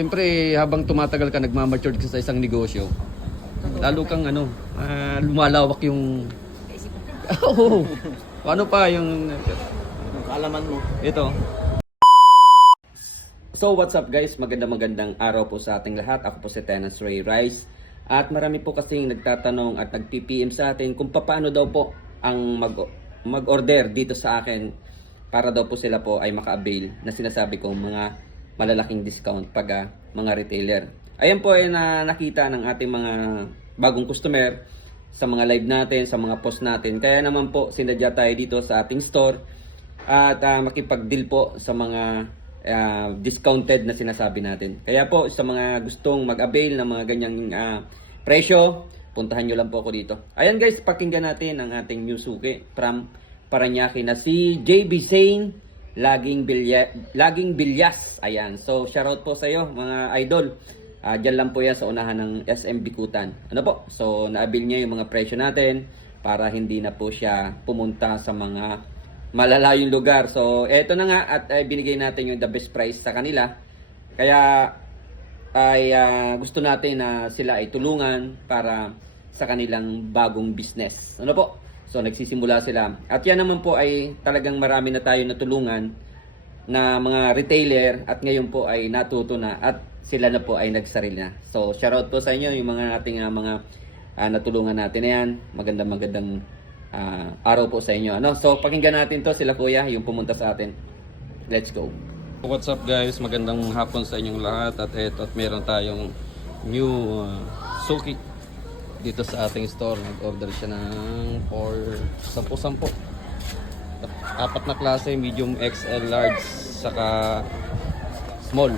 Siyempre, habang tumatagal ka, nagmamature ka sa isang negosyo, lalo kang lumalawak yung... Oo. Paano pa yung... Kaalaman mo. Ito. So, what's up guys? Magandang araw po sa ating lahat. Ako po si Tenants Ray Rice. At marami po kasing nagtatanong at nag-PPM sa atin kung paano daw po ang mag-order dito sa akin para daw po sila po ay maka-avail na sinasabi kong mga malalaking discount pag mga retailer. Ayan po ay nakita ng ating mga bagong customer sa mga live natin, sa mga post natin. Kaya naman po sinadya tayo dito sa ating store at makipag-deal po sa mga discounted na sinasabi natin. Kaya po sa mga gustong mag-avail ng mga ganyang presyo, puntahan nyo lang po ako dito. Ayan guys, pakinggan natin ang ating new suki from Parañaque na si JB Sane Laging Bilyas. Ayan, so shoutout po sa iyo mga idol. Diyan lang po yan sa unahan ng SM Bikutan. Ano po? So na-avail niya yung mga presyo natin para hindi na po siya pumunta sa mga malalayong lugar. So eto na nga at binigay natin yung the best price sa kanila. Kaya ay gusto natin na sila ay tulungan para sa kanilang bagong business. Ano po? So nagsisimula sila. At yan naman po ay talagang marami na tayo natulungan na mga retailer at ngayon po ay natuto na at sila na po ay nagsarili na. So shoutout po sa inyo yung mga ating mga natulungan natin na yan. Magandang araw po sa inyo. Ano? So pakinggan natin to sila kuya yung pumunta sa atin. Let's go. What's up guys? Magandang hapon sa inyong lahat at eto at meron tayong new suki dito sa ating store. Nag-order siya ng 10. Apat na klase, medium, XL, large, saka small.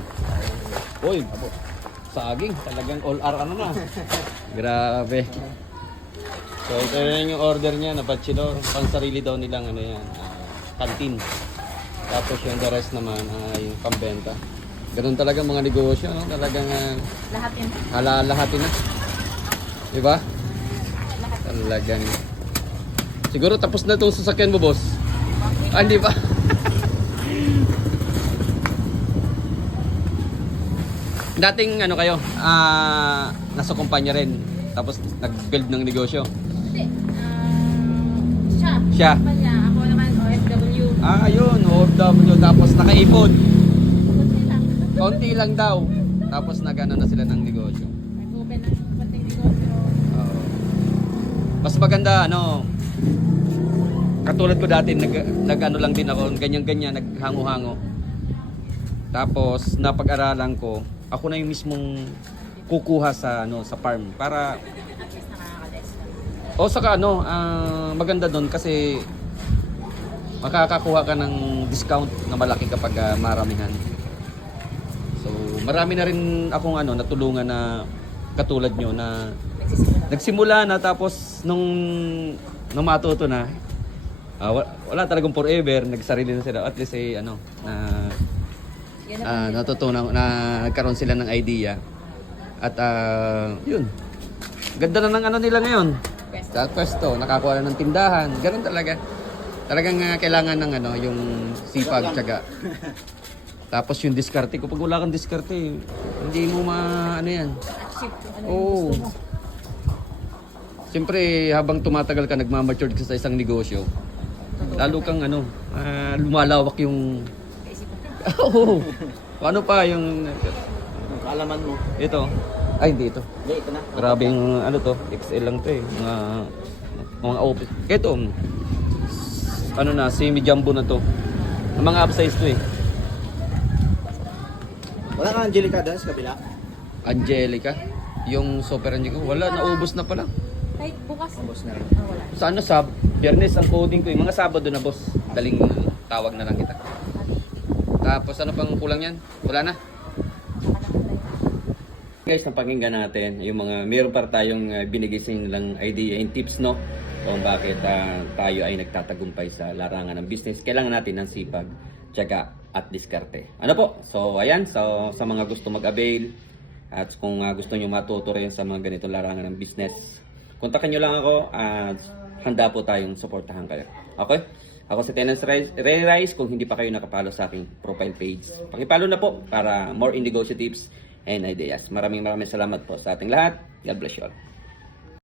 Uy, saging, talagang all R ano na. Grabe. So ito rin yung order niya na bachelor, pansarili daw nilang canteen. Tapos yung the rest naman ay pambenta. Ganun talaga mga negosyo, no? Talagang Lahatin. lahatin na. Diba? Talagang. Siguro tapos na itong sasakyan mo, boss. Hindi ba? Dating kayo, nasa kumpanya rin. Tapos nag-build ng negosyo. Hindi. Siya. Kanya. Ako naman OFW. Yun, OFW. Tapos nakaipon. Kunti lang. Konti lang daw. Tapos nag-ano na sila ng negosyo. Nag-open ng konting negosyo. Mas maganda, katulad ko dati, nag-ano lang din ako, ganyan-ganyan, naghango-hango. Tapos, napag-aralan ko, ako na yung mismong kukuha sa farm para At least nakaka-discount. saka maganda doon kasi makakakuha ka ng discount na malaki kapag maramihan. So, marami na rin akong natulungan na katulad nyo na nagsimula na tapos nung matuto na wala talagang forever, nagsarili na sila at least natutunan na nagkaroon sila ng idea at yun, ganda na ng nila ngayon sa pwesto, nakakuha na ng tindahan, ganun talagang kailangan ng yung sipag, tiyaga. Tapos yung diskarte ko, pag wala kang diskarte hindi mo yan. Achieve kung ano yung Oo. gusto mo. Siyempre, habang tumatagal ka, nagmamature ka sa isang negosyo, lalo kang lumalawak yung... Oo. Paano pa yung... Kaalaman mo. Ito. Ay, hindi ito. Hindi, ito na. Grabe yung XL lang to eh. Mga office. Ito, semi-jumbo na to. Mga upsize to eh. Wala ka Angelica doon sa kabila? Angelica. Yung Super Angelica. Wala, naubos na pala. Kahit bukas. Boss na rin. Wala. Sa Biyernes ang coding ko eh. Mga Sabado na boss. Daling tawag na lang kita. Tapos ano pang kulang yan? Wala na. Guys, napakinggan natin yung meron para tayong binigay sa lang idea and tips, no? Kung bakit tayo ay nagtatagumpay sa larangan ng business. Kailangan natin ng sipag, tiyaga at diskarte. Ano po? So ayan, so, sa mga gusto mag-avail at kung gusto nyo matuto rin sa mga ganitong larangan ng business, kontakin nyo lang ako at handa po tayong suportahan kayo. Okay? Ako si Tenants Ray Rice. Kung hindi pa kayo nakapalo sa aking profile page, pakipalo na po para more in negosyo tips and ideas. Maraming salamat po sa ating lahat. God bless you all.